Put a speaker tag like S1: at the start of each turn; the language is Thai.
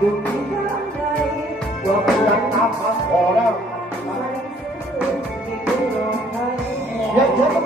S1: บุญที่ข้างใจว่าพลังน้
S2: ำพันพอแล้ว
S1: เยอะ
S2: ๆ